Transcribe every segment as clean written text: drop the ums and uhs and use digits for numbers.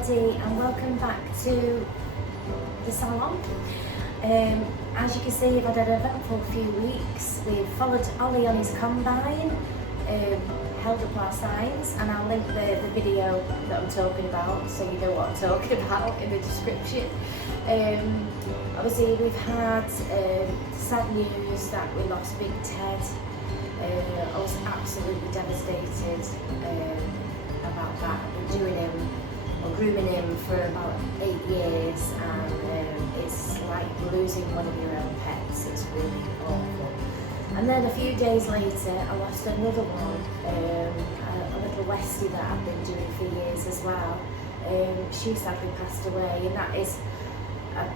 everybody, and welcome back to the Salon. As you can see, we've had an eventful few weeks. We've followed Ollie on his combine, held up our signs, and I'll link the video that I'm talking about so you know what I'm talking about in the description. Obviously we've had sad news that we lost Big Ted. I was absolutely devastated about that. I've been grooming him for about 8 years, and it's like losing one of your own pets. It's really awful. And then a few days later I lost another one, a little Westie that I've been doing for years as well. She sadly passed away, and that is an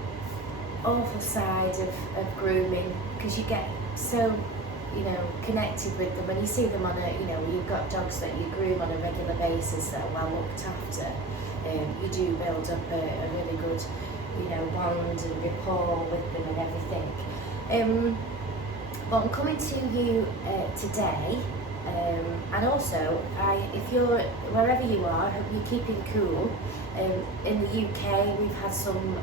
awful side of grooming, because you get so connected with them when you see them on you've got dogs that you groom on a regular basis that are well looked after. You do build up a really good bond and rapport with them and everything. But I'm coming to you today, and also if you're wherever you are, I hope you're keeping cool. In the UK we've had some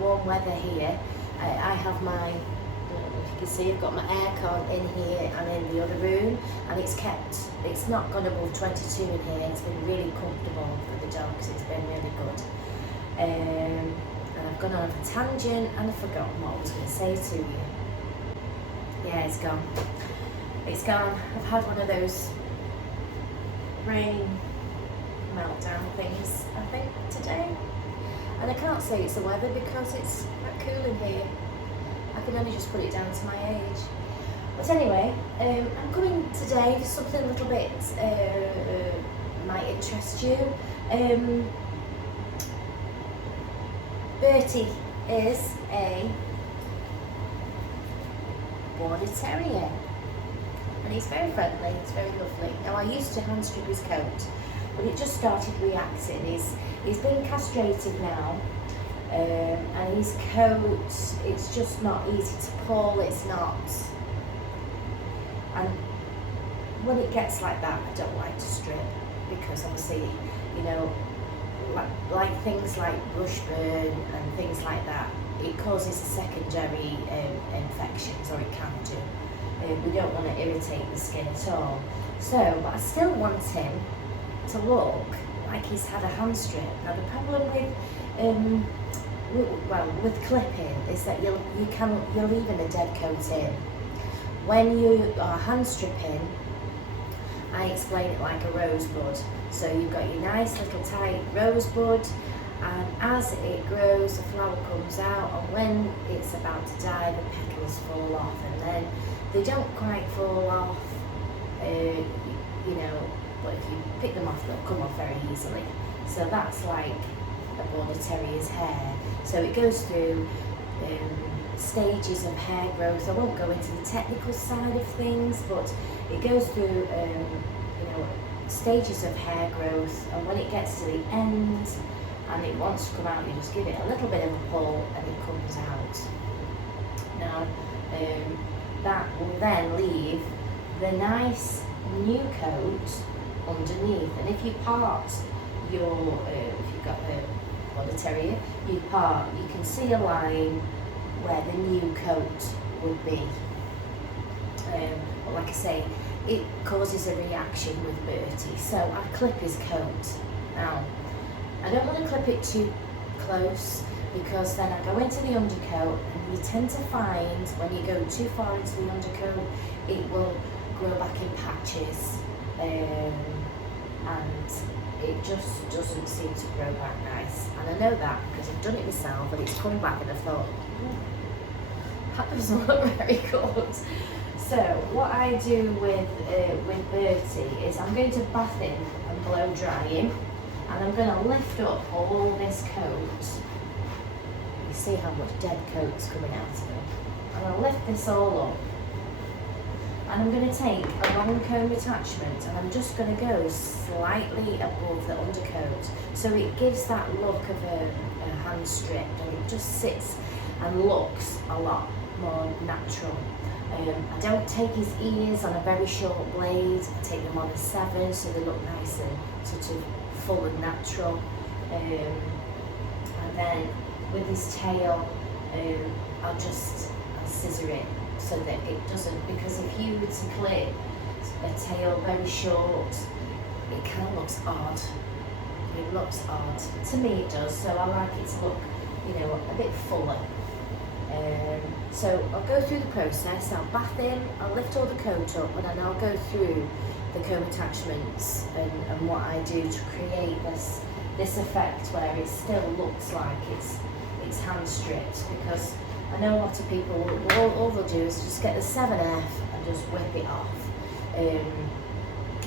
warm weather here. I have my, you can see I've got my aircon in here and in the other room, and it's not gone above 22 in here. It's been really comfortable for the dogs. It's been really good. And I've gone on a tangent and I've forgotten what I was going to say to you. Yeah, it's gone. It's gone. I've had one of those brain meltdown things, I think, today. And I can't say it's the weather because it's quite cool in here. I can only just put it down to my age. But anyway, I'm coming today for something a little bit might interest you. Bertie is a border terrier, and he's very friendly, he's very lovely. Now I used to handstrip his coat, but it just started reacting. He's been castrated now. And his coat, it's just not easy to pull, it's not, and when it gets like that I don't like to strip, because obviously like things like brush burn and things like that, it causes secondary infections, or it can do. We don't want to irritate the skin at all, but I still want him to look like he's had a hand strip. Now the problem with clipping is that you're leaving a dead coat in. When you are hand stripping, I explain it like a rosebud. So you've got your nice little tight rosebud, and as it grows the flower comes out, and when it's about to die the petals fall off, and then they don't quite fall off, but if you pick them off they'll come off very easily. So that's like a border terrier's hair. So it goes through stages of hair growth. I won't go into the technical side of things, but it goes through stages of hair growth, and when it gets to the end and it wants to come out, you just give it a little bit of a pull and it comes out. Now that will then leave the nice new coat underneath, and if you part if you've got a border terrier, you can see a line where the new coat would be. But like I say, it causes a reaction with Bertie, so I clip his coat. Now, I don't want to clip it too close, because then I go into the undercoat, and you tend to find when you go too far into the undercoat, it will grow back in patches, and it just doesn't seem to grow back nice. And I know that because I've done it myself, but it's come back and I thought, that doesn't look very good. So what I do with Bertie is I'm going to bath him and blow dry him, and I'm going to lift up all this coat. You see how much dead coat's coming out of him. And I'll lift this all up, and I'm going to take a long comb attachment, and I'm just going to go slightly above the undercoat, so it gives that look of a hand strip, and it just sits and looks a lot more natural. I don't take his ears on a very short blade, I take them on a 7 so they look nice and sort of full and natural. And then with his tail, I'll scissor it so that it doesn't, because if you were to clip a tail very short, it kind of looks odd. It looks odd. To me it does, so I like it to look, you know, a bit fuller. So I'll go through the process, I'll bath him, I'll lift all the coat up, and then I'll go through the comb attachments and what I do to create this effect where it still looks like it's hand stripped, because I know a lot of people, all they'll do is just get the 7F and just whip it off.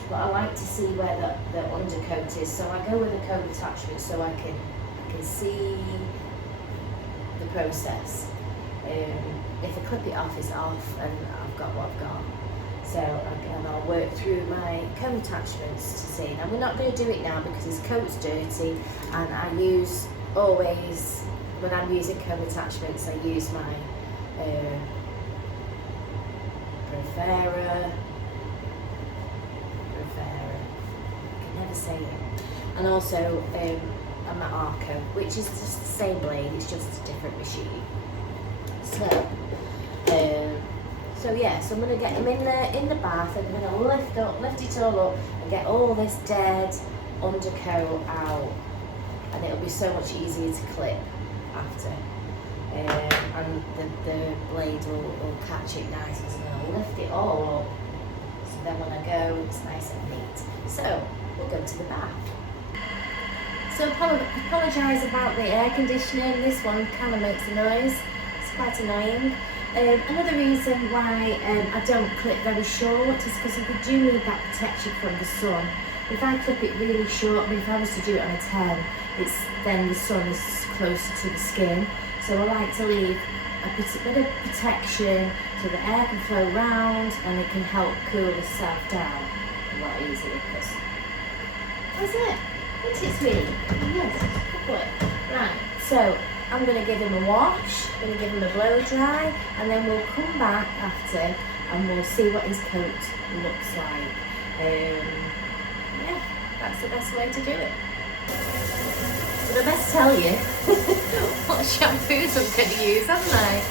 But I like to see where the undercoat is, so I go with the comb attachment so I can see the process. If I clip it off, it's off and I've got what I've got. So again, I'll work through my comb attachments to see. Now we're not going to do it now because his coat's dirty, and I use always, when I'm using comb attachments, I use my Prefera, I can never say it, and also my Arco, which is just the same blade, it's just a different machine. So yeah, so I'm going to get him in the bath, and I'm going to lift it all up and get all this dead undercoat out, and it'll be so much easier to clip after. And the blade will catch it nice, because I'm going to lift it all up, so then when I go, it's nice and neat. So we'll go to the bath. So apologise about the air conditioning, this one kind of makes a noise, it's quite annoying. Another reason why I don't clip very short is because if I do need that protection from the sun, if I clip it really short, but if I was to do it on a 10, then the sun is closer to the skin. So I like to leave a bit of protection so the air can flow round and it can help cool itself down a lot easier. That's it. Isn't it sweet? Yes, good boy. Right, so I'm going to give him a wash, I'm going to give him a blow dry, and then we'll come back after and we'll see what his coat looks like. Yeah, that's the best way to do it. But I best tell you what shampoos I'm going to use, haven't I?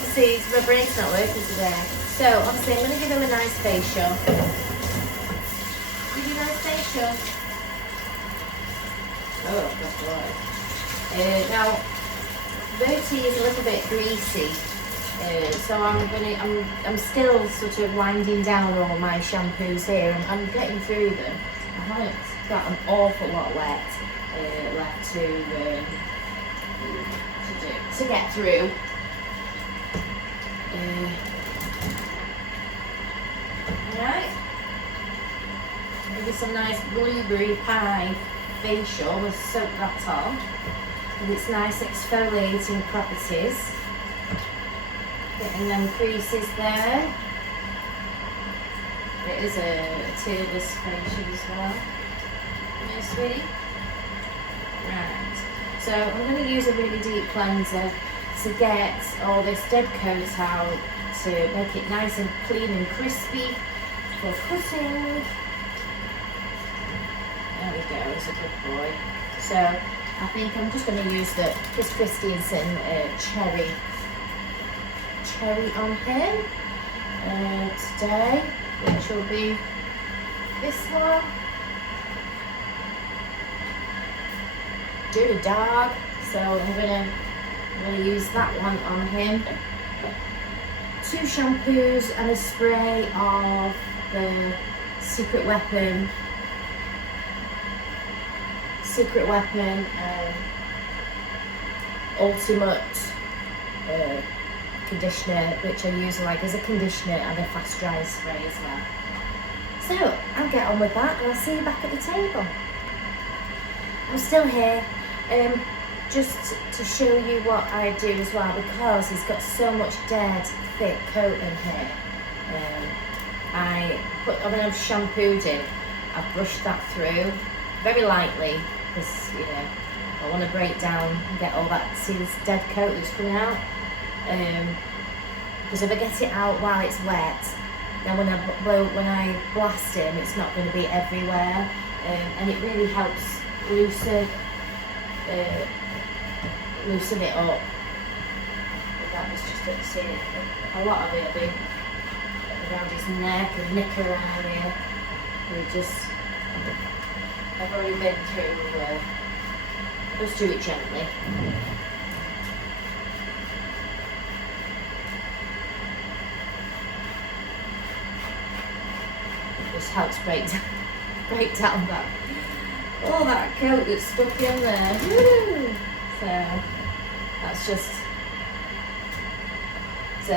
You see, my brain's not working today. So obviously I'm going to give him a nice facial. Give you a nice facial. Oh, good boy. Now, Bertie is a little bit greasy, so I'm still sort of winding down all my shampoos here, and I'm getting through them. I haven't got an awful lot left to get through. Alright, maybe some nice blueberry pie facial, we'll soak that on with its nice exfoliating properties. Getting them creases there. It is a tearless facial as well. No, sweetie? Right. So I'm going to use a really deep cleanser to get all this dead coat out, to make it nice and clean and crispy for cutting. There we go, it's a good boy. So I think I'm just going to use the Chris Christiansen cherry on him today, which will be this one. Dirty dog. So I'm gonna use that one on him. 2 shampoos and a spray of the Secret Weapon Ultimate conditioner, which I use like as a conditioner and a fast dry spray as well. So I'll get on with that and I'll see you back at the table. I'm still here, just to show you what I do as well, because he's got so much dead thick coat in here. When I've shampooed him, I've brushed that through very lightly, because I want to break down and get all that, see this dead coat that's coming out. Because if I get it out while it's wet, then when I blast him, it's not going to be everywhere, and it really helps loosen loosen it up. And that was just it. So a lot of it will be around his neck and neck around here. I've already been through, just do it gently. It just helps break down that, all that coat that's stuck in there. Woo! So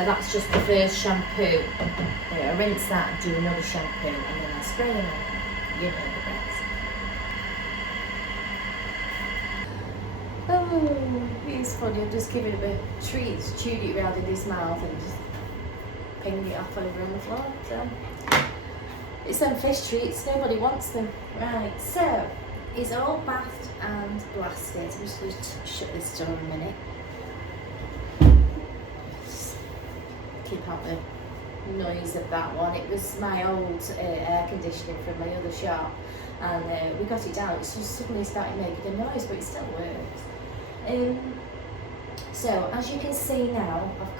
that's just the first shampoo. I rinse that and do another shampoo, and then I spray them on. You know the rest. Oh, he's funny. I'm just giving him a treat, chewed it around in his mouth and just pinging it off over on the floor. So it's them fish treats, nobody wants them. Right, so he's all bathed and blasted. I'm just going to shut this door a minute. Just keep out the noise of that one. It was my old air conditioning from my other shop, and we got it down. It's just suddenly started making a noise, but it still works. So as you can see now, I've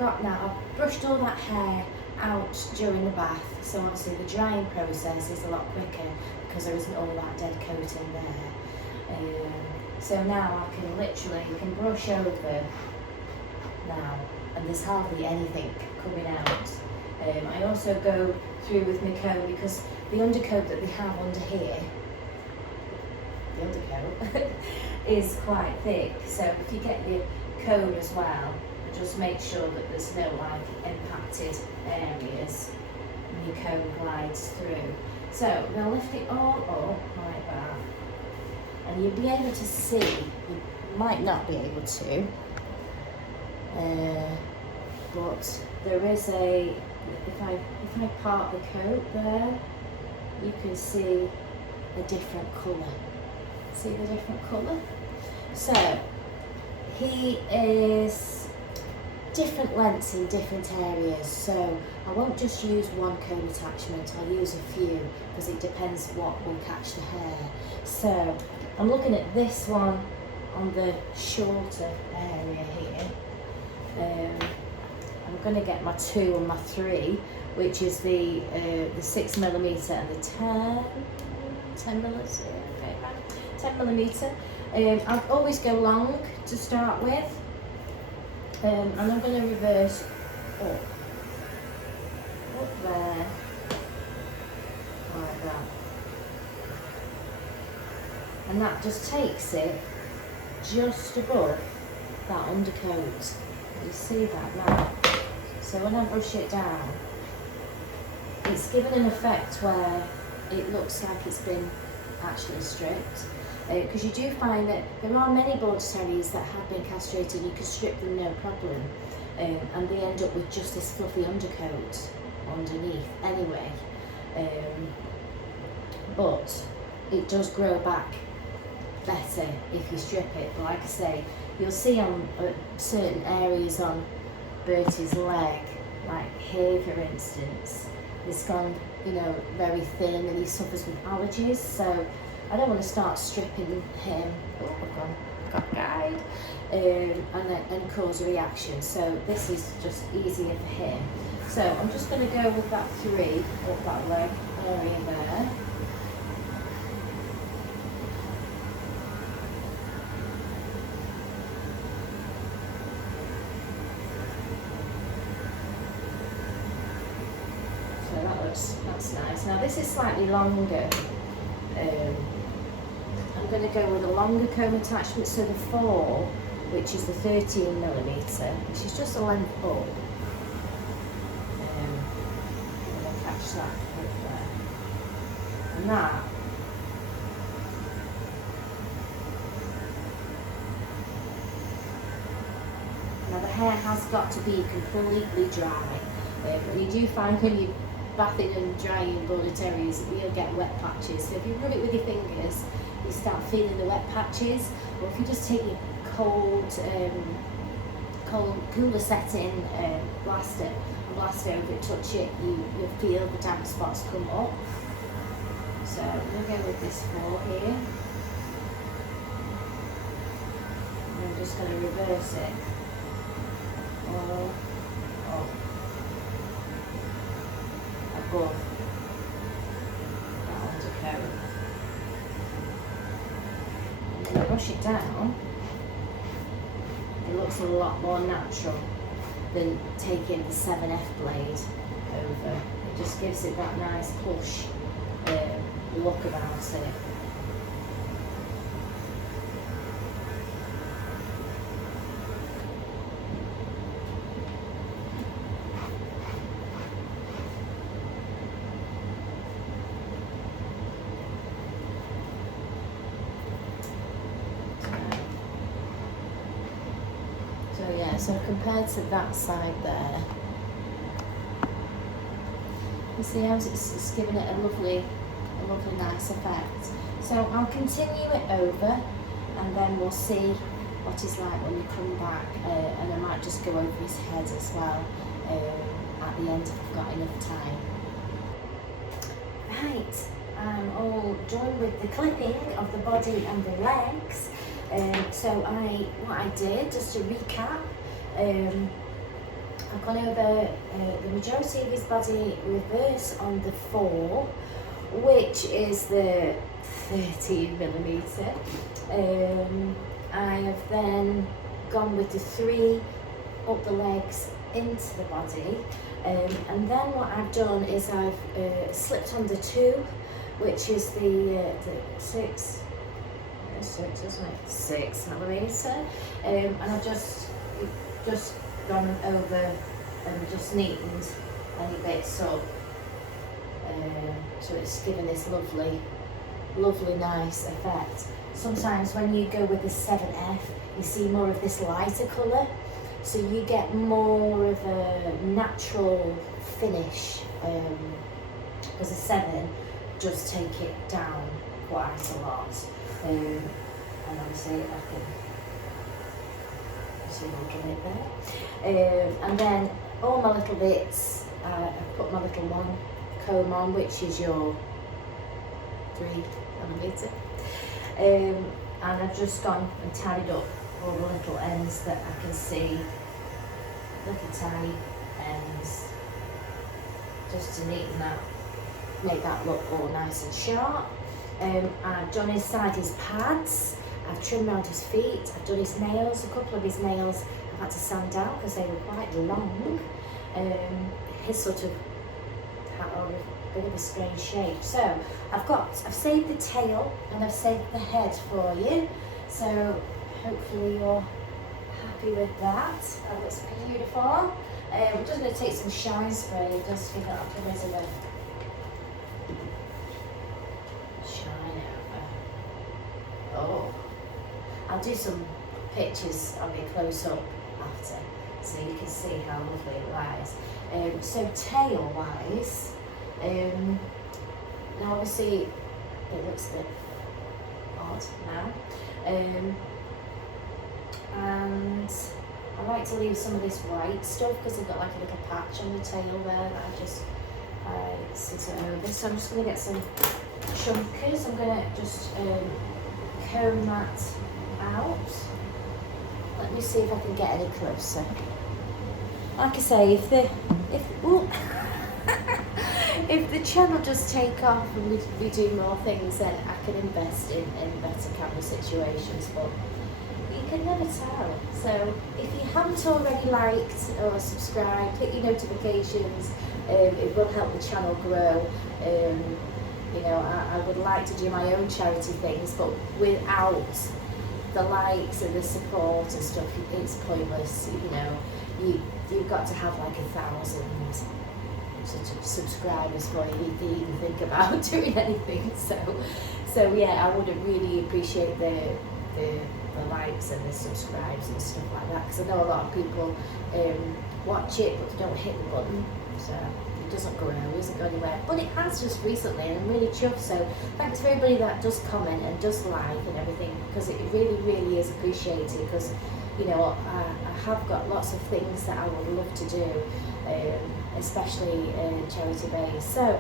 brushed all that hair out during the bath, so obviously the drying process is a lot quicker because there isn't all that dead coat in there. So now you can brush over now, and there's hardly anything coming out. I also go through with my comb because the undercoat that they have under here, the undercoat, is quite thick. So if you get your comb as well, just make sure that there's no impacted areas and your comb glides through. So I'm going to lift it all up like that, and you'll be able to see, you might not be able to, but there is if I part the coat there, you can see a different colour. See the different colour? So he is different lengths in different areas, so I won't just use one comb attachment, I'll use a few because it depends what will catch the hair. So I'm looking at this one on the shorter area here. I'm going to get my 2 and my 3, which is the 6mm and the 10mm. I'll always go long to start with, and I'm going to reverse up there, like that, and that just takes it just above that undercoat. You see that now? So when I brush it down, it's given an effect where it looks like it's been actually stripped. Because you do find that there are many border terriers that have been castrated, you can strip them no problem, and they end up with just this fluffy undercoat underneath anyway. But it does grow back better if you strip it. But like I say, you'll see on certain areas on Bertie's leg, like here for instance, it's gone, very thin, and he suffers with allergies. So I don't want to start stripping him. Oh, I've got a guide, and cause a reaction. So this is just easier for him. So I'm just going to go with that 3 up that leg area there. That's nice. Now this is slightly longer. I'm going to go with a longer comb attachment, so the 4, which is the 13mm, which is just a length up. I'm going to catch that right there. And that now the hair has got to be completely dry. But you do find when you bathing and drying border terriers that you'll get wet patches. So if you rub it with your fingers, you start feeling the wet patches. Or if you just take your cold cooler setting blaster and blast over it, touch it, you'll feel the damp spots come up. So we'll go with this 4 here. I'm just going to reverse it all up above that undercoat. And when I brush it down, it looks a lot more natural than taking the 7F blade over. It just gives it that nice plush look about it. So yeah, so compared to that side there, you see how it's giving it a lovely nice effect. So I'll continue it over, and then we'll see what it's like when we come back, and I might just go over his head as well at the end if I've got enough time. Right, I'm all done with the clipping of the body and the legs. So what I did, just to recap, I've gone over the majority of his body reverse on the 4, which is the 13mm. I have then gone with the 3 up the legs into the body, and then what I've done is I've slipped on the 2, which is the 6, isn't it? 6mm, and I've just gone over and just neatened any bits up, so it's given this lovely nice effect. Sometimes when you go with the 7F, you see more of this lighter colour, so you get more of a natural finish, because the 7 does take it down quite a lot. And obviously I can see a little bit there. And then all my little bits, I put my little comb on, which is your 3mm. And I've just gone and tidied up all the little ends that I can see, little tiny ends, just to neaten that, make that look all nice and sharp. I've done inside his pads, I've trimmed around his feet, I've done his nails. A couple of his nails I've had to sand down because they were quite long. His sort of had a bit of a strange shape. So I've saved the tail and I've saved the head for you. So hopefully you're happy with that. That looks beautiful. We're just going to take some shine spray just to give it a bit of a oh, I'll do some pictures of it close up after, so you can see how lovely it lies. So tail wise, now obviously it looks a bit odd now, and I like to leave some of this white stuff because I've got like a little patch on the tail there that I sit it over. So I'm just going to get some chunkers. I'm going to just comb that out. Let me see if I can get any closer. Like I say, if the channel does take off and we do more things, then I can invest in better camera situations, but you can never tell. So if you haven't already liked or subscribed, hit your notifications. It will help the channel grow. You know, I would like to do my own charity things, but without the likes and the support and stuff, it's pointless. You know, you've got to have like 1,000 sort of subscribers before you even think about doing anything. So yeah, I would really appreciate the likes and the subscribes and stuff like that, because I know a lot of people watch it but they don't hit the button, so it doesn't go anywhere, it doesn't go anywhere. But it has just recently, and I'm really chuffed. So thanks to everybody that does comment and does like and everything, because it really is appreciated. Because you know, I have got lots of things that I would love to do, especially charity based. So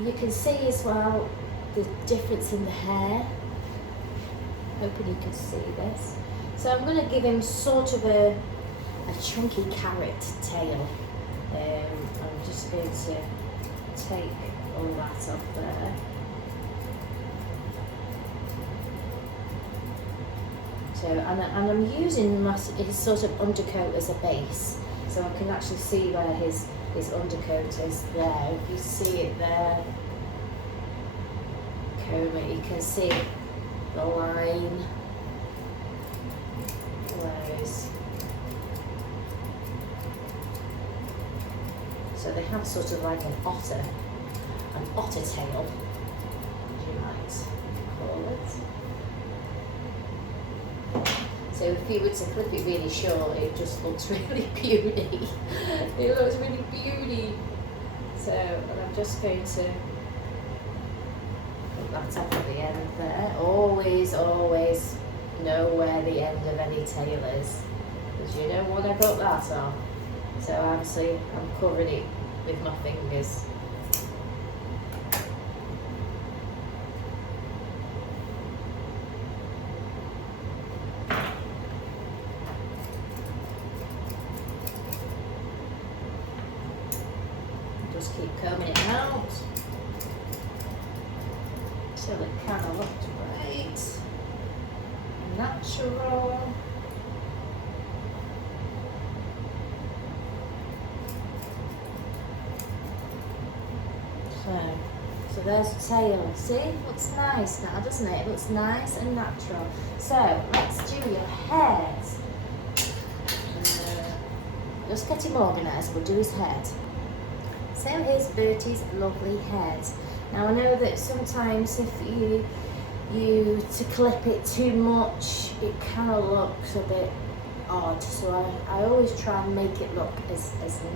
you can see as well the difference in the hair. hoping you can see this. So I'm going to give him sort of a chunky carrot tail. I'm just going to take all that off there. So, and I'm using his sort of undercoat as a base, so I can actually see where his undercoat is there. If you see it there, comb it, you can see the line where is. So they have sort of like an otter tail, as you might call it. So if you were to clip it really short, it just looks really beauty. It looks really beauty. So, and I'm just going to put that up at the end there. Always know where the end of any tail is, because you don't want to cut that off. So obviously I'm covering it with my fingers. Just keep combing it out till it kind of looks right, natural. So there's the tail. See, looks nice now, doesn't it? It looks nice and natural. So let's do your head. Just get him organised. We'll do his head. So here's Bertie's lovely head. Now I know that sometimes if you to clip it too much, it kind of looks a bit odd. So I always try and make it look as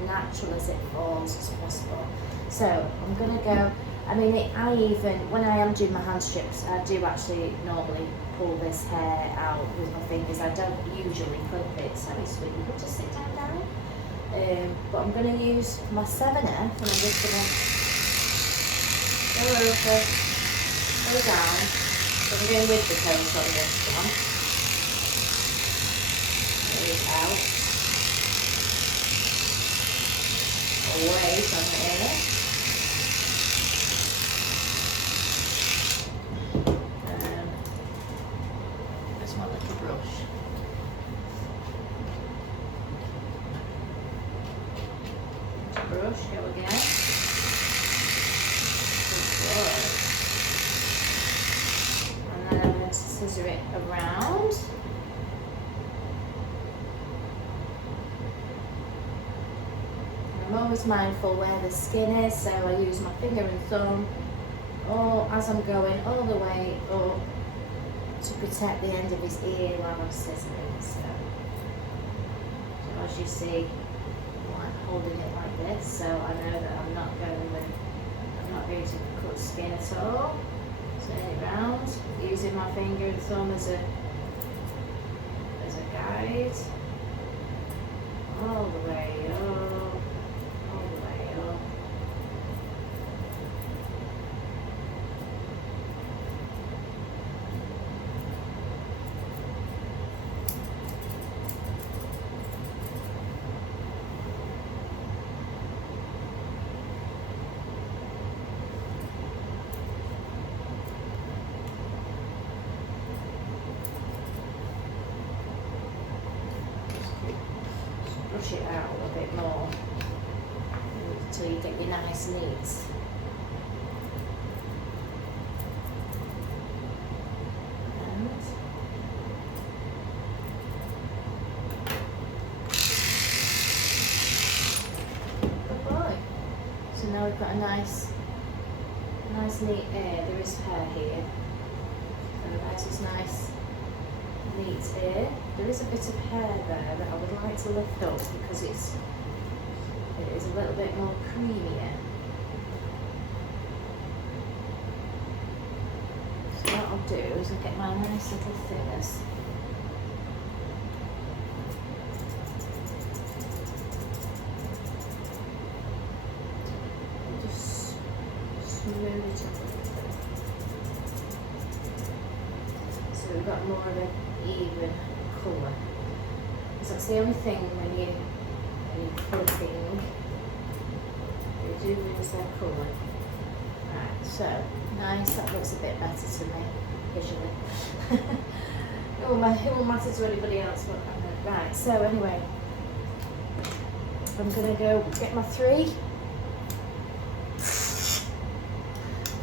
natural as it falls as possible. So I'm gonna go. I mean, I even when I am doing my hand strips, I do actually normally pull this hair out with my fingers. I don't usually clip it. Sorry, sweetie, you just sit down, darling. But I'm going to use my 7F and I'm just going to go over, go down. So I'm going with the combs on this one. Move out. Away from here. Where's my little brush? Brush, go again. Good. And then I'm going to scissor it around. And I'm always mindful where the skin is, so I use my finger and thumb as I'm going all the way up to protect the end of his ear while I'm scissoring. So as you see, holding it like this, so I know that I'm not going to cut skin at all. Turn it round, using my finger and thumb as a guide. All the way up, all the way up. Brush it out a little bit more until you get your nice neat. Good boy. So now we've got a nice neat ear. There is hair here. So that is nice. Neat ear. There is a bit of hair there that I would like to lift up because it is a little bit more creamier. So what I'll do is I'll get my nice little fingers. And just smooth it up a little bit. So so we've got more of an even colour. So that's the only thing when you clipping, you do lose their colour. Right, so nice, that looks a bit better to me visually. It won't matter to anybody else, but right, so anyway, I'm gonna go get my 3.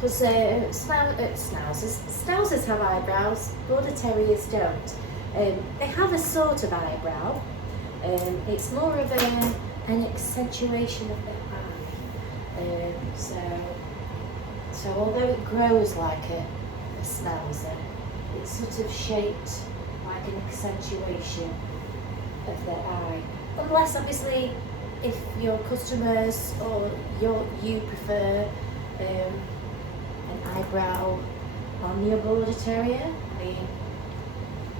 Because schnauzers have eyebrows, border terriers don't. They have a sort of eyebrow. It's more of an accentuation of the eye. So although it grows like a schnauzer, it's sort of shaped like an accentuation of their eye. Unless obviously if your customers or you prefer an eyebrow on your border terrier, I mean,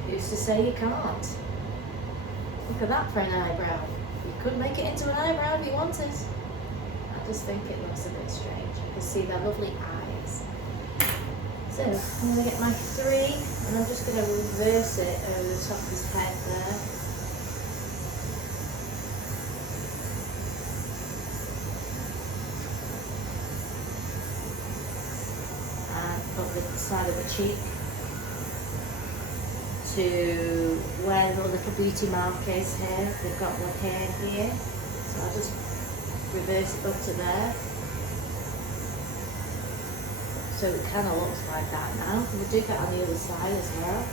who's to say you can't? Look at that for an eyebrow. You could make it into an eyebrow if you wanted. I just think it looks a bit strange. You can see their lovely eyes. So I'm going to get my 3 and I'm just going to reverse it over the top of his head there. And up the side of the cheek to where the little beauty mark is here. They've got one here. So I'll just reverse it up to there. So it kind of looks like that now. We'll do that on the other side as well.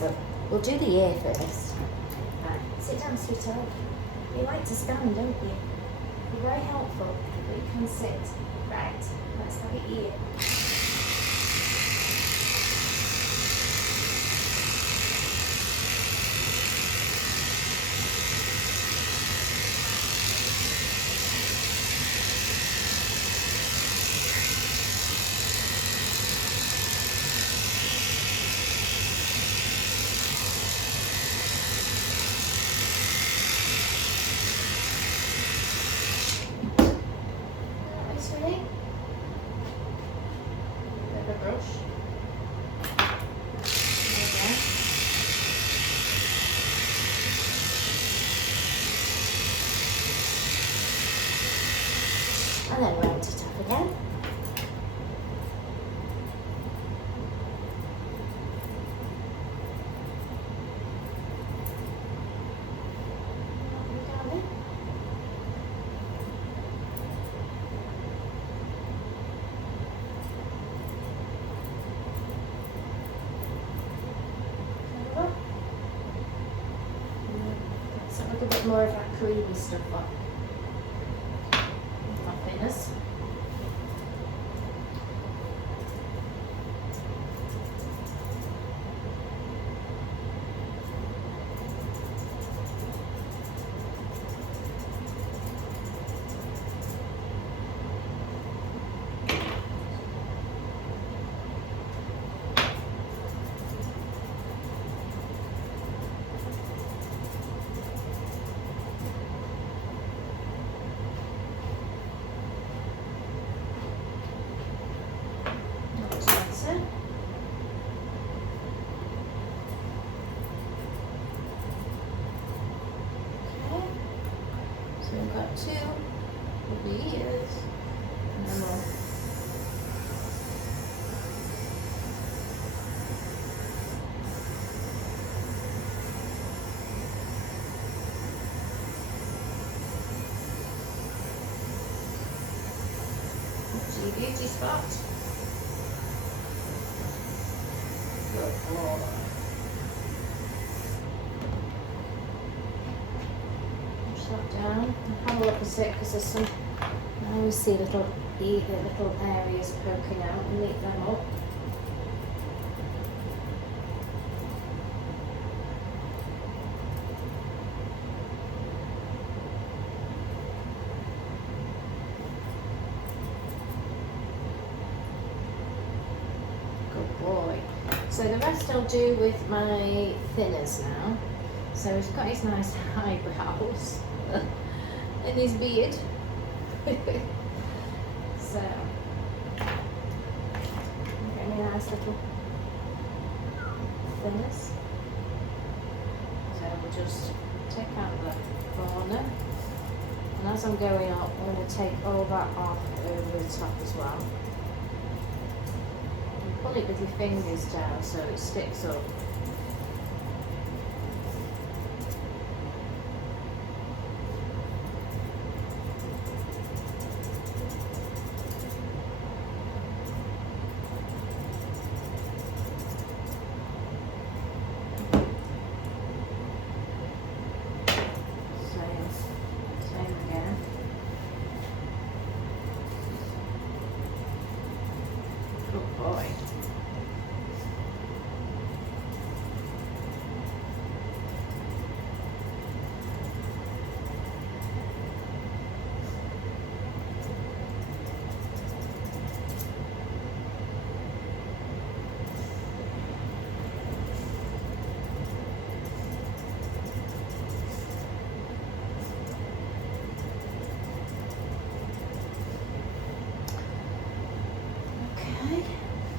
But we'll do the ear first. Right, sit down, sweetheart. You like to stand, don't you? You're very helpful, but you can sit. Right, let's have your ear. And then round it up again. Let's have a little bit more of that creamy stuff on. Thinners. So we've got 2 of the ears, and then we'll see your beauty spot. Good boy. Down and have a look at it because there's some. I always see little areas poking out and leave them up. Good boy. So the rest I'll do with my thinners now. So he's got his nice eyebrows. And his beard. So, get me a nice little thinners. So we'll just take out the corner, and as I'm going up, I'm going to take all that off over the top as well. And pull it with your fingers down so it sticks up. Good boy.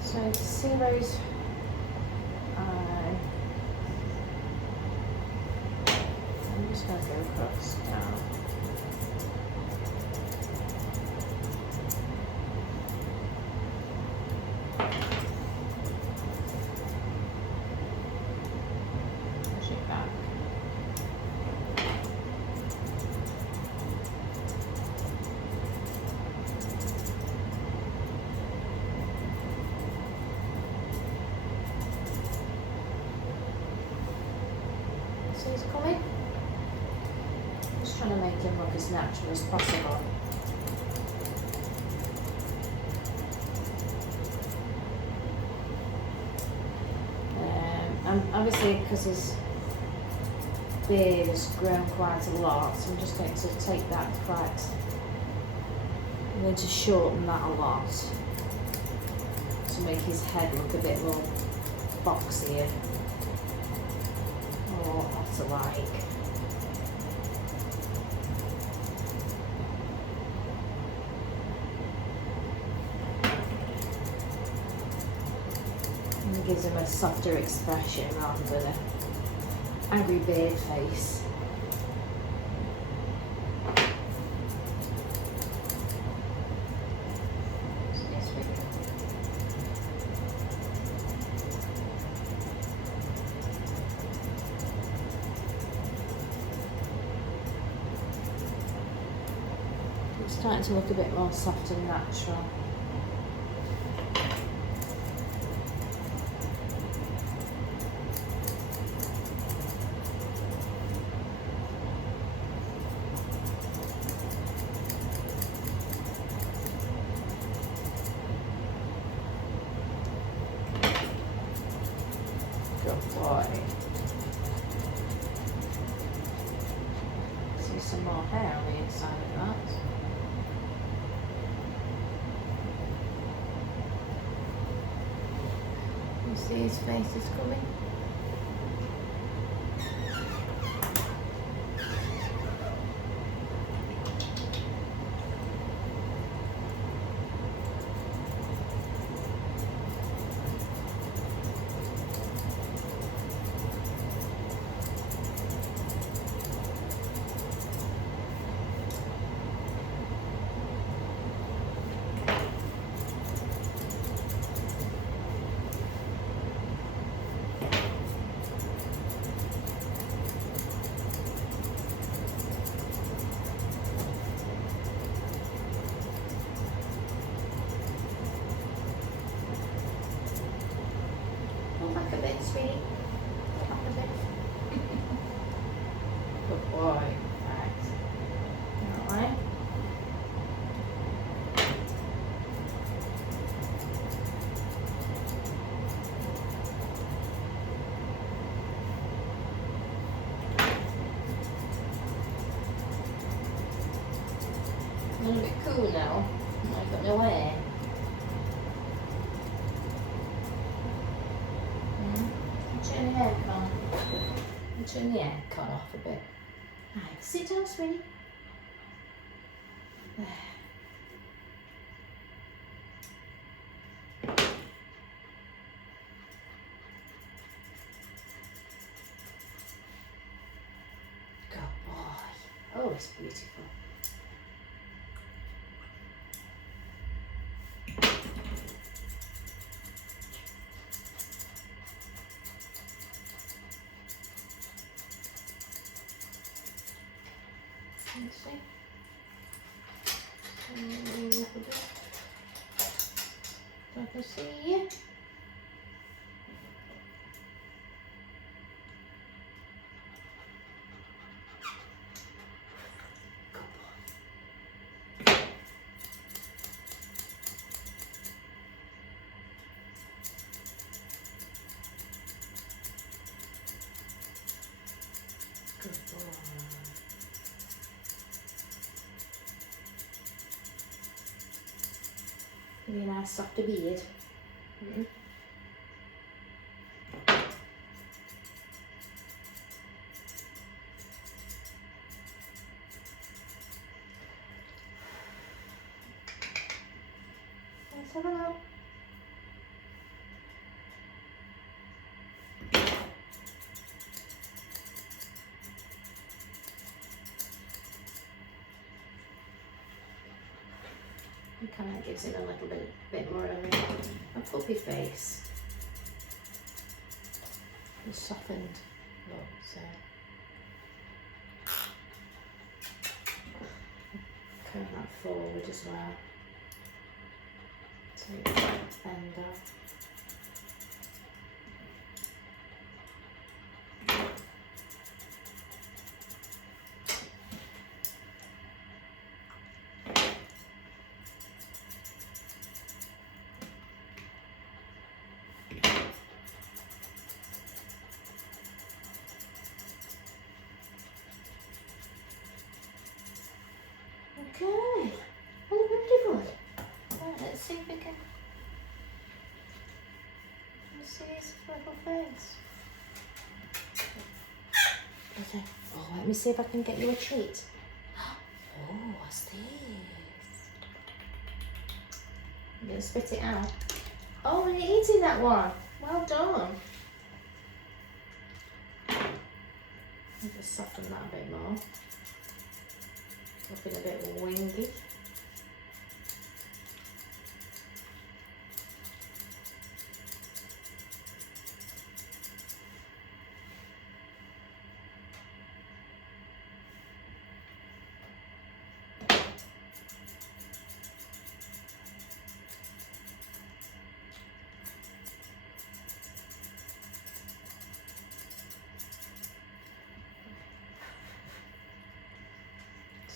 So to see those, I'm just going to go across now. Push it back. See he's coming? Just trying to make him look as natural as possible. And obviously because his beard has grown quite a lot, so I'm just going to take that quite, I'm going to shorten that a lot to make his head look a bit more boxier. Like and it gives him a softer expression rather than an angry beard face. Starting to look a bit more soft and natural. Good boy. See some more hair on the inside of that. See his face is coming. Back a bit, sweetie. Back a bit. Good boy. Right. Alright. A little bit cool now. I've got no hair. Turn the aircon. Turn the aircon off a bit. Right, sit down, sweetie. There. Oh, it's beautiful. Let's see. So I can see you. Good boy. Give me a nice softer beard. Mm-hmm. Let's have a look. It kind of gives it a little bit more of a puppy face. A softened look, so. Comb that forward as well. Take that end off. Okay, oh, beautiful. Right, let's see if we can see his little face. Okay. Oh, let me see if I can get you a treat. Oh, what's this? I'm gonna spit it out. Oh, and you're eating that one. Well done. I'll just soften that a bit more. Looking a bit wingy.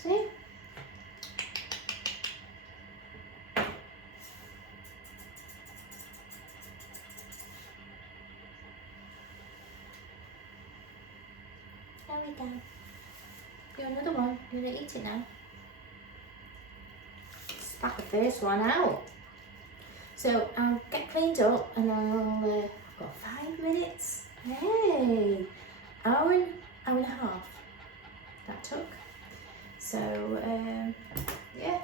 See? There we go. You're another one. You're gonna eat it now. Spat the first one out. So I'll get cleaned up and I've got 5 minutes. Hey, hour and a half that took. So yeah,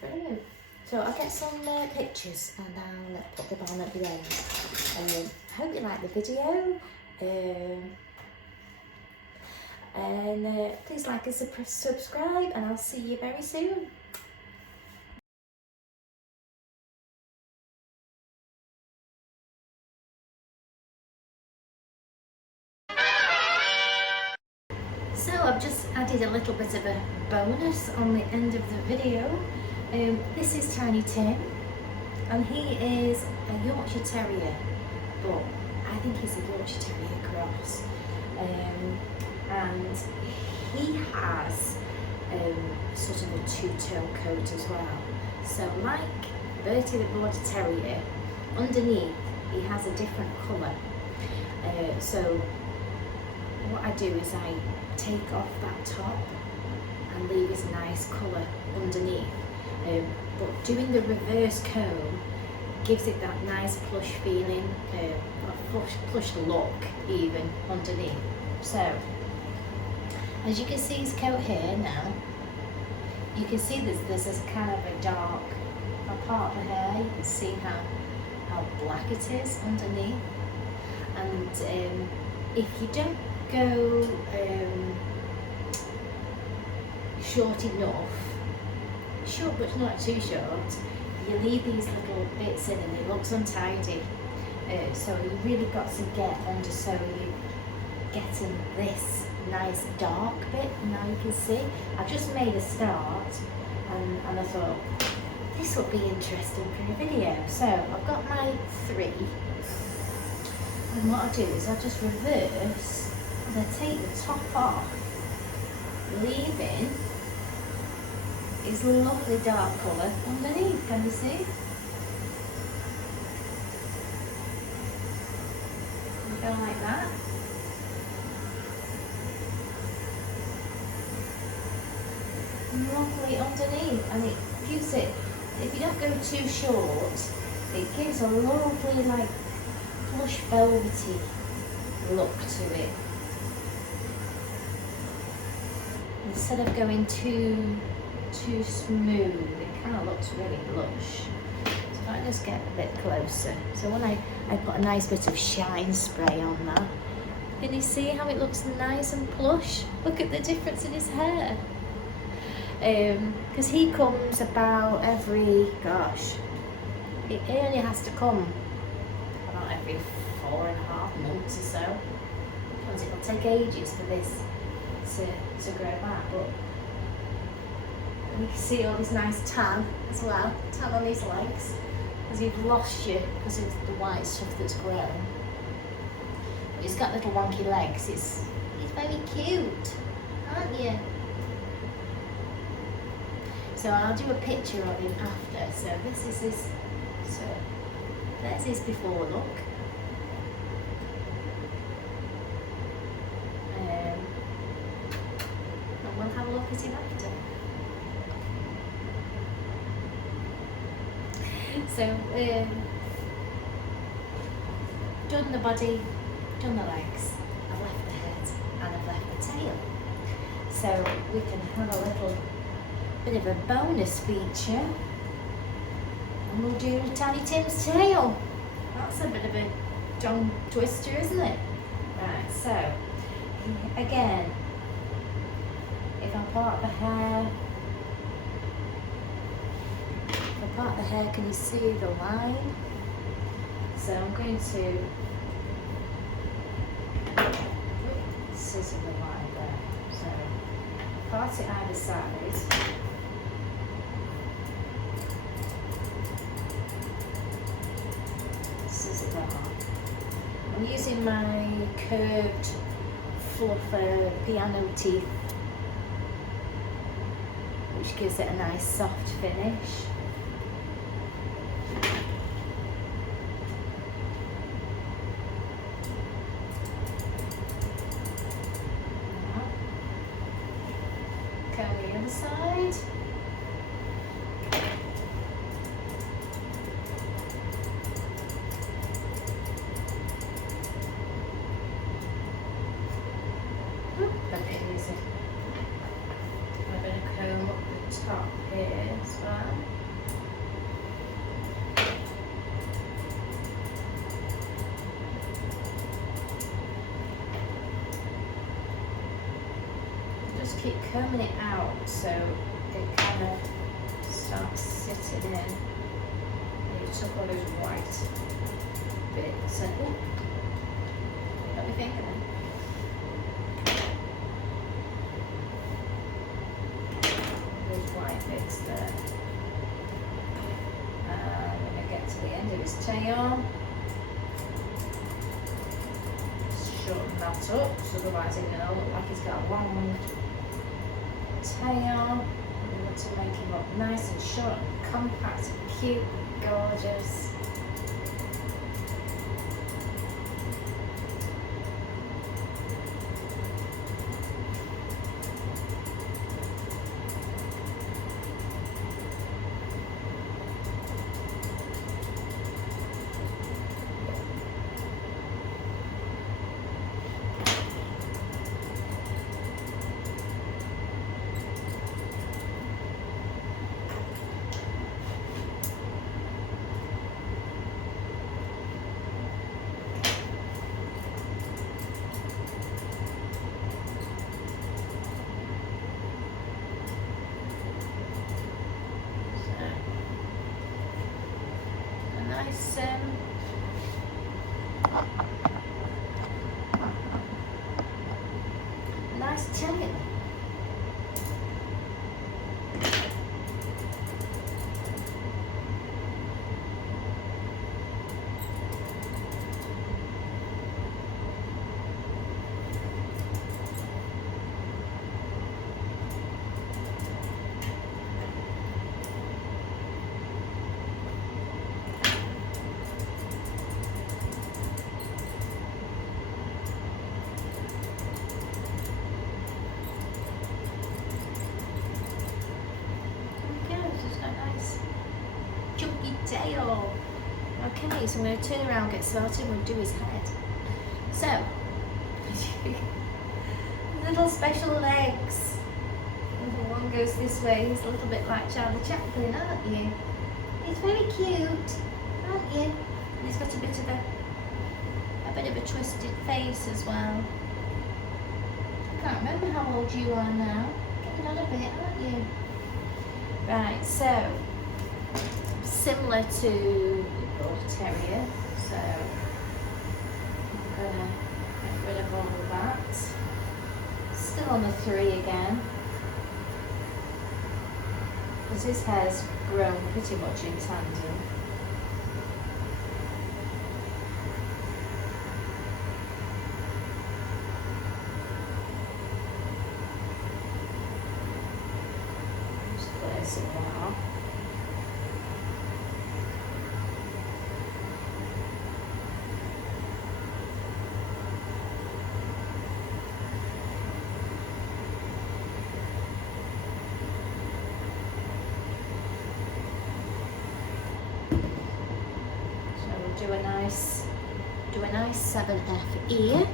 brilliant. So I'll get some pictures and I'll put them on at the end. Hope you like the video. And please like and subscribe, and I'll see you very soon. So I've just added a little bit of a bonus on the end of the video. This is Tiny Tim, and he is a Yorkshire Terrier, but I think he's a Yorkshire Terrier cross. And he has sort of a two-tone coat as well. So like Bertie the Border Terrier, underneath he has a different colour. So what I do is I take off that top and leave his nice colour underneath. But doing the reverse comb gives it that nice plush feeling, plush look even underneath. So as you can see his coat here now, you can see there's a kind of a dark part of the hair. You can see how black it is underneath. And if you don't go short enough, short but not too short, you leave these little bits in and it looks untidy. So you really got to get under so you getting this nice dark bit. Now you can see I've just made a start and I thought this will be interesting for a video. So I've got my 3 and what I'll do is I'll just reverse and I take the top off, leaving this lovely dark colour underneath. Can you see? Go like that. Lovely underneath, and it gives it, if you don't go too short, it gives a lovely like plush velvety look to it. Instead of going too smooth, it kind of looks really lush. So if I just get a bit closer, so when I put a nice bit of shine spray on that, can you see how it looks nice and plush? Look at the difference in his hair. Because he comes about every, gosh, he only has to come about every 4.5 months or so. Because it'll take ages for this to grow back, but you can see all this nice tan as well, tan on his legs, because you've lost you because of the white stuff that's grown. But he's got little wonky legs. He's very cute, aren't you? So I'll do a picture of him after. So this is his, so there's his before look. And we'll have a look at him after. So done the body, done the legs, I've left the head and I've left the tail. So we can have a little bit of a bonus feature, and we'll do Tiny Tim's tail. That's a bit of a tongue twister, isn't it? Right, so again, if I part the hair, can you see the line? So I'm going to scissor the line there. So part it either side. Scissor that on. I'm using my curved fluffer piano teeth, which gives it a nice soft finish. Side. Very easy. I'm going to comb up the top here as well. Just keep combing it out so it kind of starts sitting in. You took all those white bits and got my finger then. Those white bits there. And when I get to the end of his tail, shorten that up, so otherwise it's going to look like he's got a long tail. We want to make him look nice and short and compact and cute, gorgeous. nice nice terrier. Chunky tail. Okay, so I'm going to turn around, get started, we'll do his head. So, little special legs. Little one goes this way, he's a little bit like Charlie Chaplin, aren't you? He's very cute, aren't you? And he's got a bit of a twisted face as well. I can't remember how old you are now. Getting on a bit, aren't you? Right, so similar to a terrier, so I'm gonna get rid of all of that. Still on the 3 again, because his hair's grown pretty much in tandem. Just clear some of that off. Do a nice 7F ear.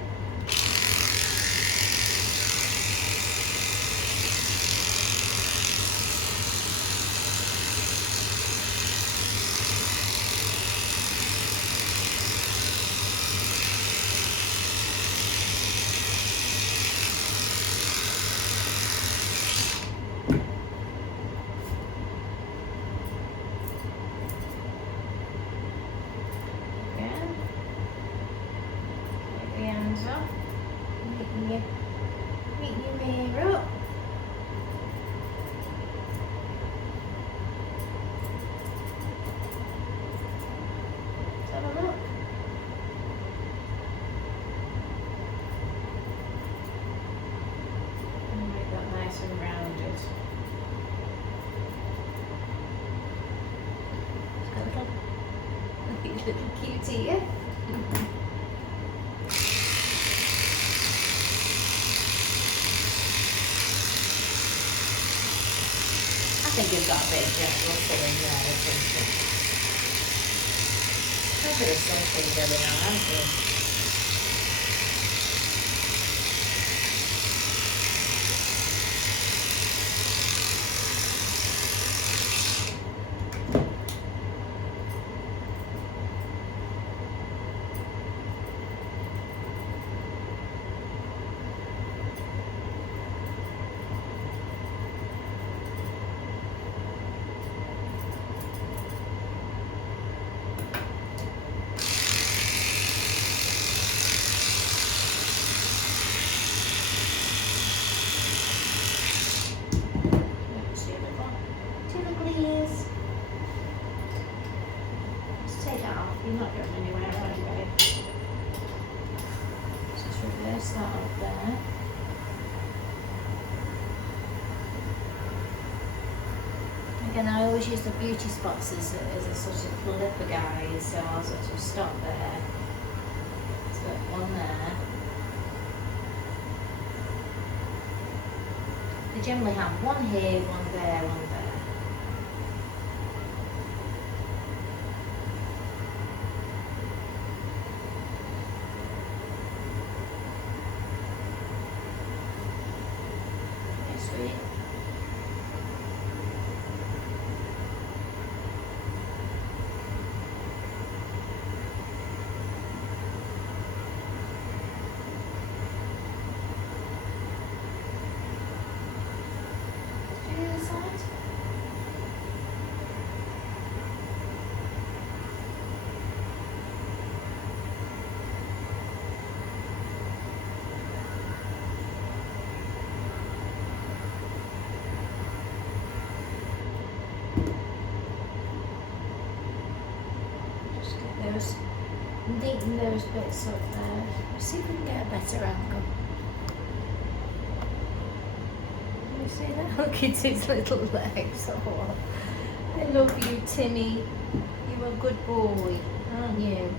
Meet your mirror up. Let's have a look. And make that nice and rounded. It's got a little cutie here. I think you've got a bit of jet rustle in there or something. A bit of something going on, haven't you? You're not going anywhere, are you, babe? Just reverse that up there. Again, I always use the beauty spots as a sort of flipper guide, so I'll sort of stop there. So one there. They generally have one here, one there, one there. tighten those bits up there. Let's see if we can get a better angle. You see that? Look at his little legs. Oh, I love you, Timmy. You're a good boy, aren't you?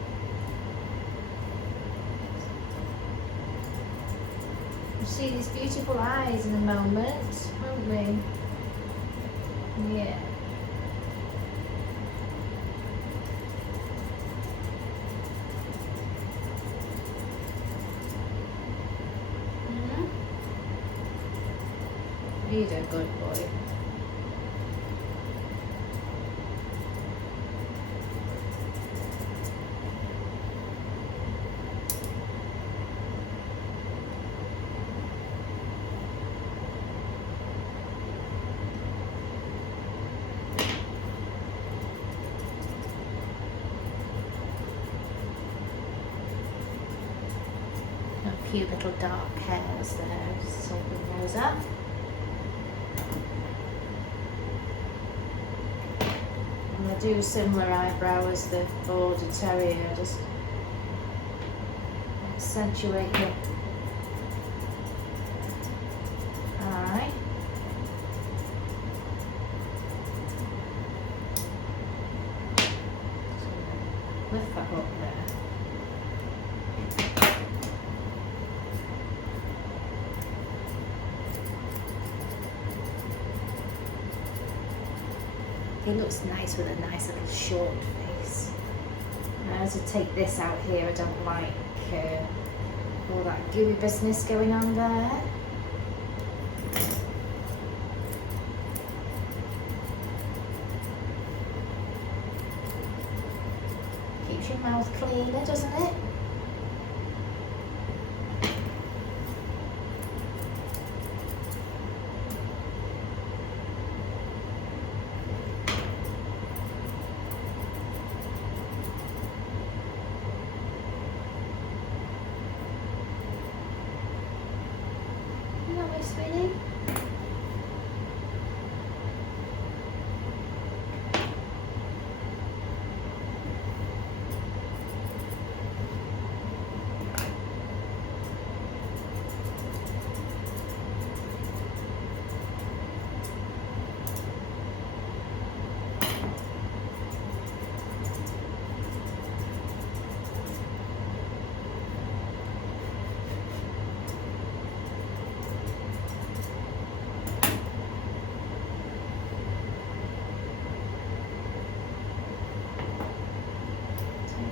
We'll see these beautiful eyes in a moment, won't we? Yeah. He's a good boy. A few little dark hairs there, just open those up. And I do similar eyebrow as the border terrier, just accentuate the eye. Lift that up there. He looks nice with a nice little short face. Now to take this out here, I don't like all that gooey business going on there. Keeps your mouth cleaner, doesn't it? Sweetie?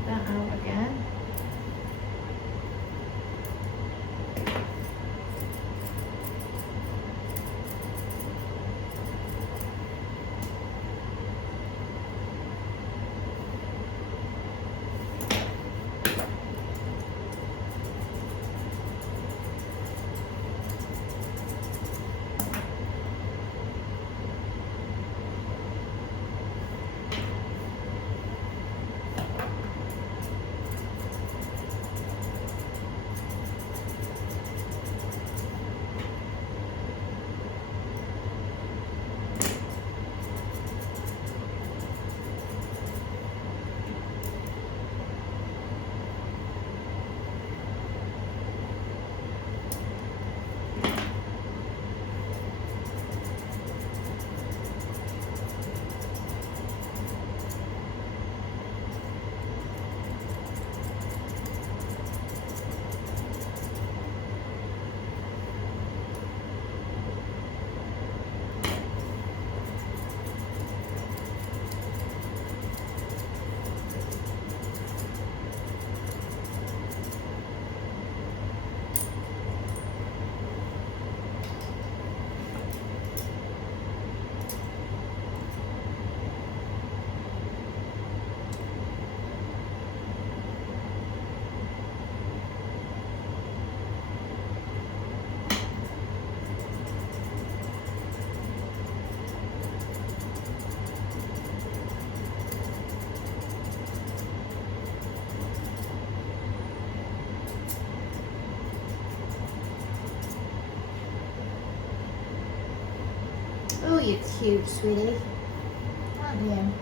That out again. Oh, you're cute, sweetie. Aren't you?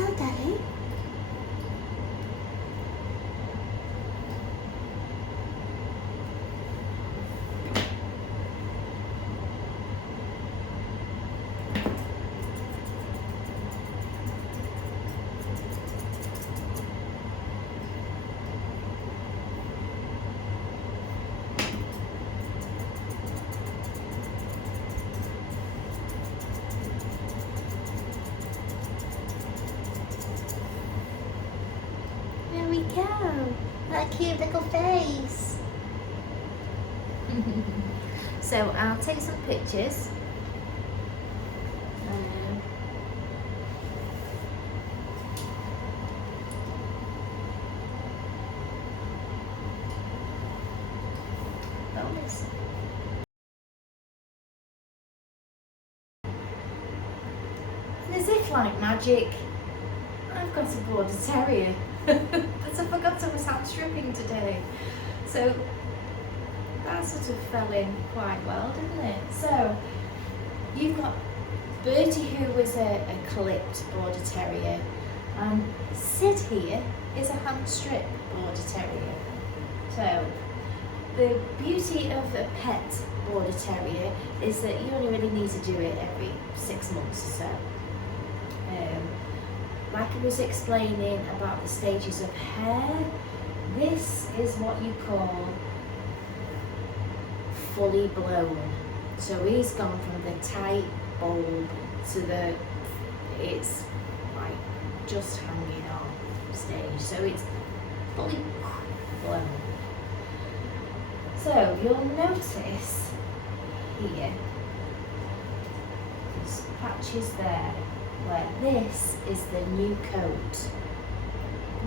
so, Daddy. There we go. That cute little face. So I'll take some pictures. Bonus. And as if like magic, I've got a border terrier. Because I forgot I was handstripping today. So that sort of fell in quite well, didn't it? So you've got Bertie, who was a clipped border terrier, and Sid here is a handstrip border terrier. So the beauty of a pet border terrier is that you only really need to do it every 6 months or so. Like I was explaining about the stages of hair, this is what you call fully blown. So he's gone from the tight bulb to the, it's like just hanging on stage. So it's fully blown. So you'll notice here, there's patches there, where this is the new coat.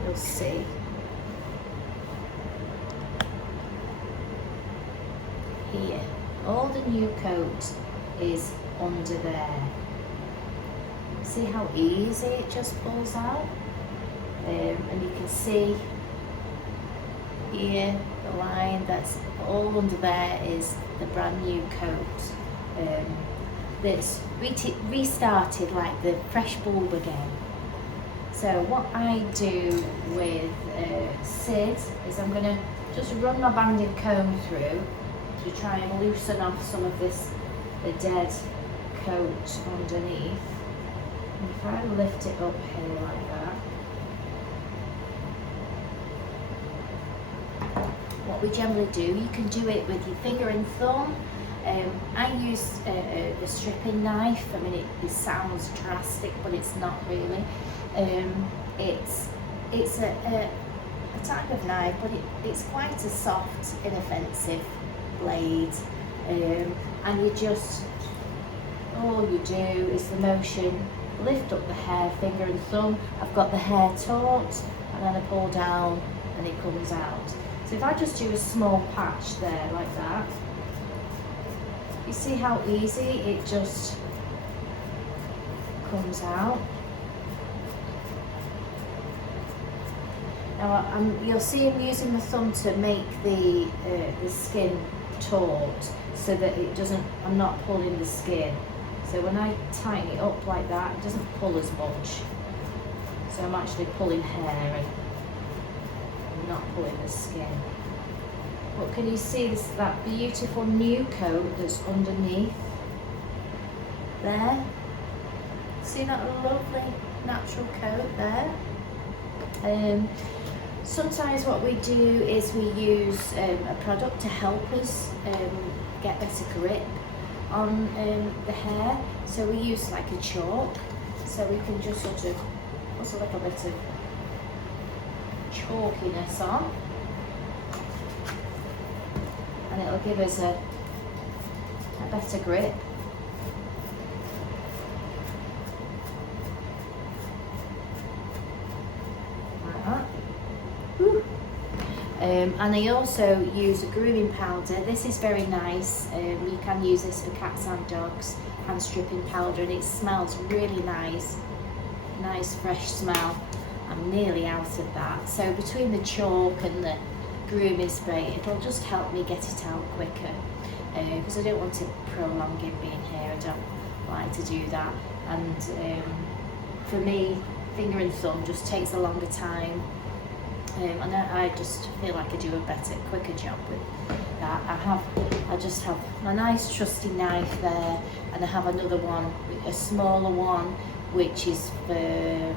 You'll see. Here, all the new coat is under there. See how easy it just pulls out? And you can see here the line that's all under there is the brand new coat. That's restarted like the fresh bulb again. So what I do with Sid is I'm going to just run my banded comb through to try and loosen off some of this, the dead coat underneath. And if I lift it up here like that, what we generally do, you can do it with your finger and thumb. I use a stripping knife. I mean, it sounds drastic, but it's not really. It's a type of knife, but it's quite a soft, inoffensive blade. And you just, all you do is the motion, lift up the hair, finger and thumb. I've got the hair taut, and then I pull down, and it comes out. So if I just do a small patch there like that, you see how easy it just comes out. Now you'll see I'm using my thumb to make the skin taut so that it doesn't, I'm not pulling the skin. So when I tighten it up like that, it doesn't pull as much. So I'm actually pulling hair and not pulling the skin. But can you see this, that beautiful new coat that's underneath there? See that lovely natural coat there? Sometimes what we do is we use a product to help us get better grip on the hair. So we use like a chalk, so we can just sort of put a little bit of chalkiness on. And it'll give us a better grip. Like that. And I also use a grooming powder. This is very nice. You can use this for cats and dogs, hand stripping powder, and it smells really nice. Nice fresh smell. I'm nearly out of that. So between the chalk and the grooming spray, it'll just help me get it out quicker, because I don't want to prolong it being here. I don't like to do that. And for me, finger and thumb just takes a longer time. And I just feel like I do a quicker job with that. I just have my nice trusty knife there, and I have another one, a smaller one, which is for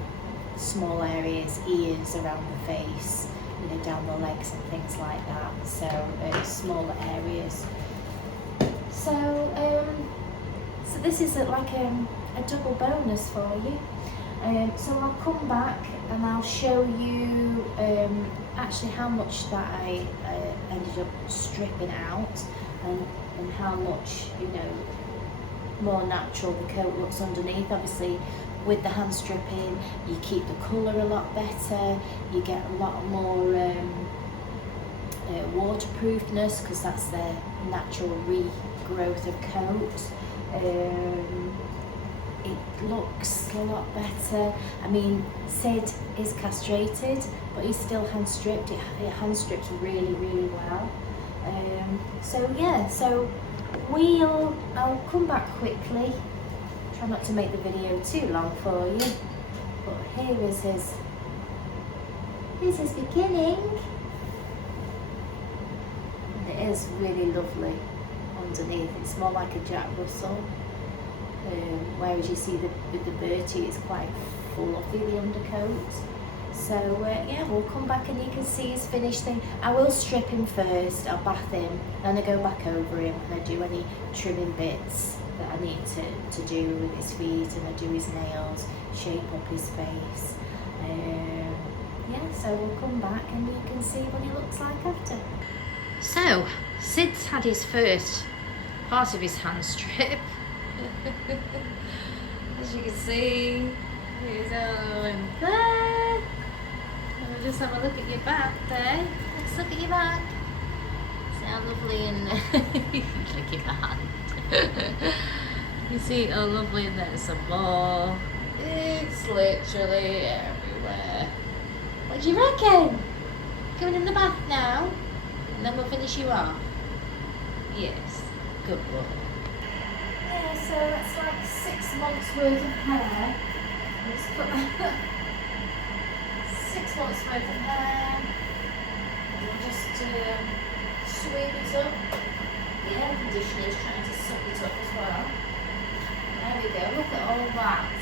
small areas, ears, around the face, you know, down the legs and things like that. So smaller areas. So this is like a double bonus for you. So I'll come back and I'll show you actually how much that I ended up stripping out, and how much, you know, more natural the coat looks underneath. Obviously with the hand stripping you keep the colour a lot better, you get a lot more waterproofness, because that's their natural regrowth of coat. It looks a lot better. I mean, Sid is castrated, but he's still hand stripped. It hand strips really, really well. So yeah, so I'll come back quickly. Try not to make the video too long for you. But here's his beginning. And it is really lovely underneath. It's more like a Jack Russell. Whereas you see with the Bertie, it's quite fluffy, the undercoat. So yeah, we'll come back and you can see his finished thing. I will strip him first, I'll bath him, then I go back over him and I do any trimming bits that I need to do with his feet, and I do his nails, shape up his face. Yeah, so we'll come back and you can see what he looks like after. So, Sid's had his first part of his hand strip. As you can see, he's all in there. I'll just have a look at your back there. Let's look at your back. See how lovely in there. Look at my hand. You see how lovely in there, some more. It's literally everywhere. What do you reckon? Coming in the bath now? And then we'll finish you off? Yes, good boy. Yeah, so that's like 6 months worth of hair. Let's put 6 months worth of hair. And we'll just sweep it up. The air conditioner is trying to suck it up as well. There we go, look at all that.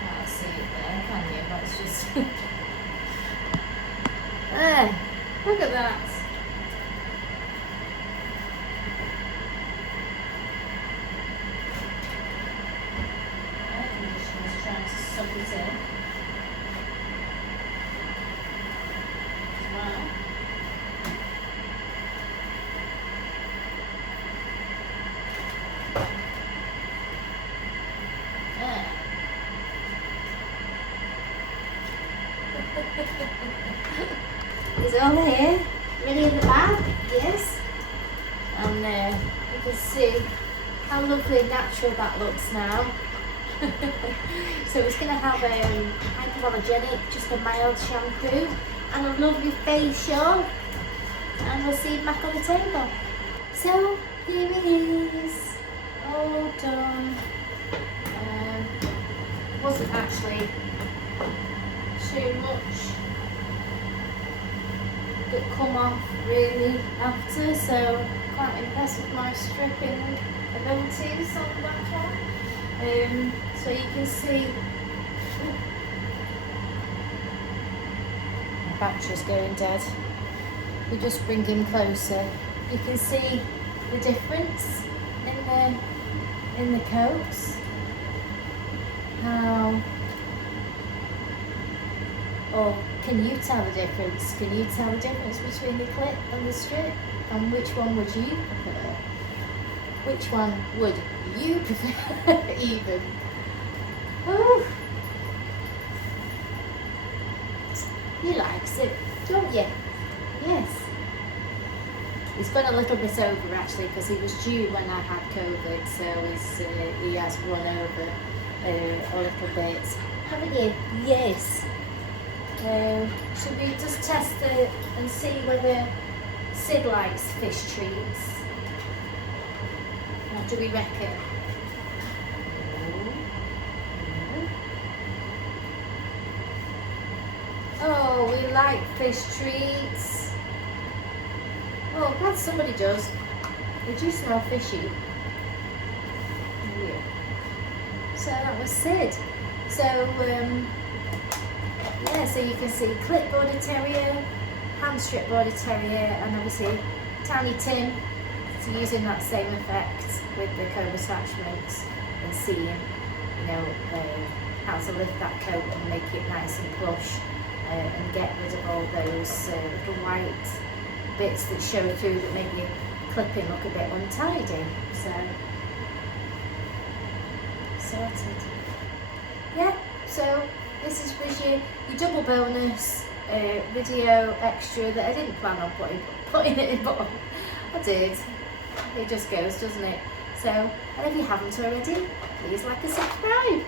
Can't see it there, can you? That's just... There, look at that. Suck it in. Wow. There. He's all here, ready in the bath, yes. And you can see how lovely and natural that looks now. So it's going to have hypoallergenic, just a mild shampoo, and a lovely facial, and we'll see it back on the table. So here it is, all done. Wasn't actually too much that come off really after, so quite impressed with my stripping abilities on that one. So you can see the battery's going dead. We just bring him closer. You can see the difference in the coats. How? Or can you tell the difference? Can you tell the difference between the clip and the strip? And which one would you prefer? Which one would you prefer even? Ooh. He likes it, don't you? Yes. He's gone a little bit over actually, because he was due when I had COVID, so he has run over a little bit. Haven't you? Yes. Should we just test it and see whether Sid likes fish treats? What do we reckon? Oh, we like fish treats. Oh, glad somebody does. They do smell fishy. Yeah. So that was Sid. So, yeah, so you can see clip border terrier, handstrip border terrier, and obviously tiny Tim. So using that same effect with the comb attachments and seeing, you know, how to lift that coat and make it nice and plush, and get rid of all those little white bits that show through that make your clipping look a bit untidy. So, sorted. Yeah, so this was your double bonus video extra that I didn't plan on putting it in, but I did. It just goes, doesn't it? So, and if you haven't already, please like and subscribe.